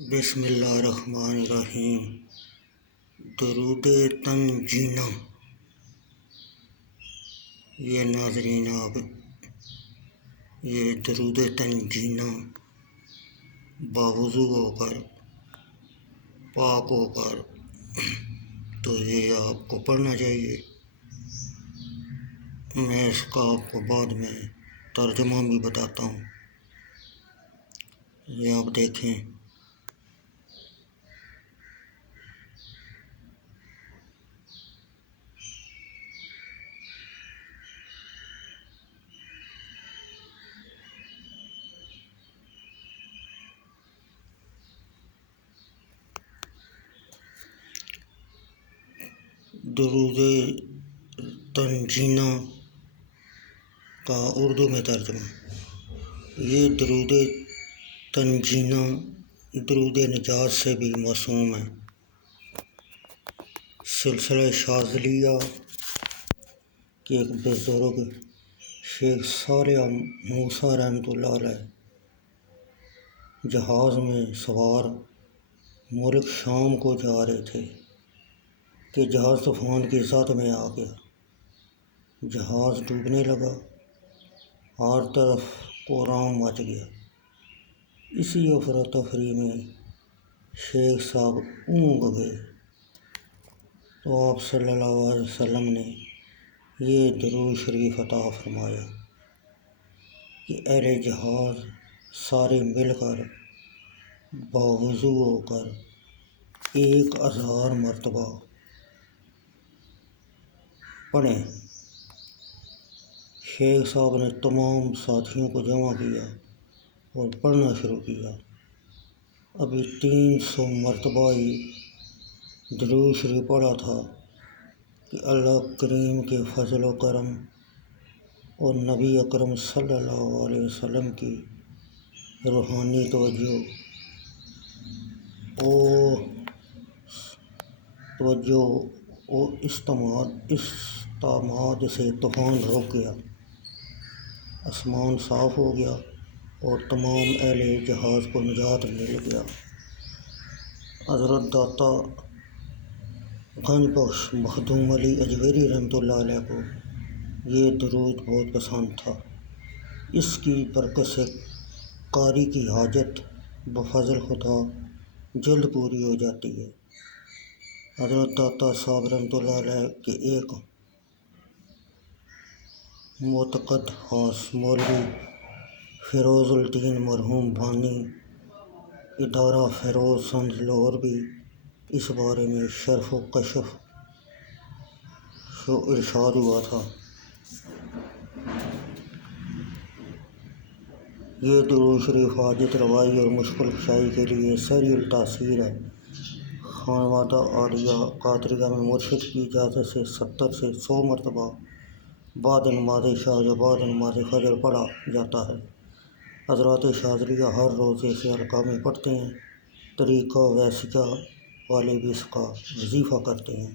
بسم اللہ الرحمن الرحیم۔ درود تنجینا۔ یہ ناظرین آپ یہ درود تنجینا باوضو ہو کر پاک ہو کر تو یہ آپ کو پڑھنا چاہیے۔ میں اس کا آپ کو بعد میں ترجمہ بھی بتاتا ہوں، یہ آپ دیکھیں۔ درود تنجینا کا اردو میں ترجمہ۔ یہ درود تنجینا درود نجات سے بھی معصوم ہے۔ سلسلہ شاذلیہ کے ایک بزرگ شیخ صالح موسیٰ رحمۃ اللہ علیہ جہاز میں سوار ملک شام کو جا رہے تھے کہ جہاز طوفان کی زد میں آ گیا۔ جہاز ڈوبنے لگا، ہر طرف کوہرام مچ گیا۔ اسی افراتفری میں شیخ صاحب اونگ گئے تو آپ صلی اللہ علیہ وسلم نے یہ درود شریف عطا فرمایا کہ اہل جہاز سارے مل کر باوضو ہو کر 1000 مرتبہ پڑھیں۔ شیخ صاحب نے تمام ساتھیوں کو جمع کیا اور پڑھنا شروع کیا۔ ابھی 300 مرتبہ ہی درود شریف پڑھا تھا کہ اللہ کریم کے فضل و کرم اور نبی اکرم صلی اللہ علیہ وسلم کی روحانی توجہ اور استعماد سے طوفان رک گیا، آسمان صاف ہو گیا اور تمام اہل جہاز کو نجات مل گیا۔ حضرت داتا گنج بخش مخدوم علی اجویری رحمۃ اللہ علیہ کو یہ درود بہت پسند تھا۔ اس کی برکت سے قاری کی حاجت بفضل خدا جلد پوری ہو جاتی ہے۔ حضرت داتا صاحب رحمۃ اللہ علیہ کے ایک معتقد مولوی فیروز الدین مرحوم بانی ادارہ فیروز سنز لاہور بھی اس بارے میں شرف و کشف ارشاد ہوا تھا۔ یہ درود شریف حاجت روائی اور مشکل کشائی کے لیے سریع التاثیر ہے۔ خانوادہ عالیہ قادریہ میں مرشد کی اجازت سے 70 سے 100 مرتبہ بعد نماز عشاء یا بعد نماز فجر پڑھا جاتا ہے۔ حضرات شاذلیہ ہر روز اسے حلقہ میں پڑھتے ہیں۔ طریقہ ویسیہ والے بھی اس کا وظیفہ کرتے ہیں۔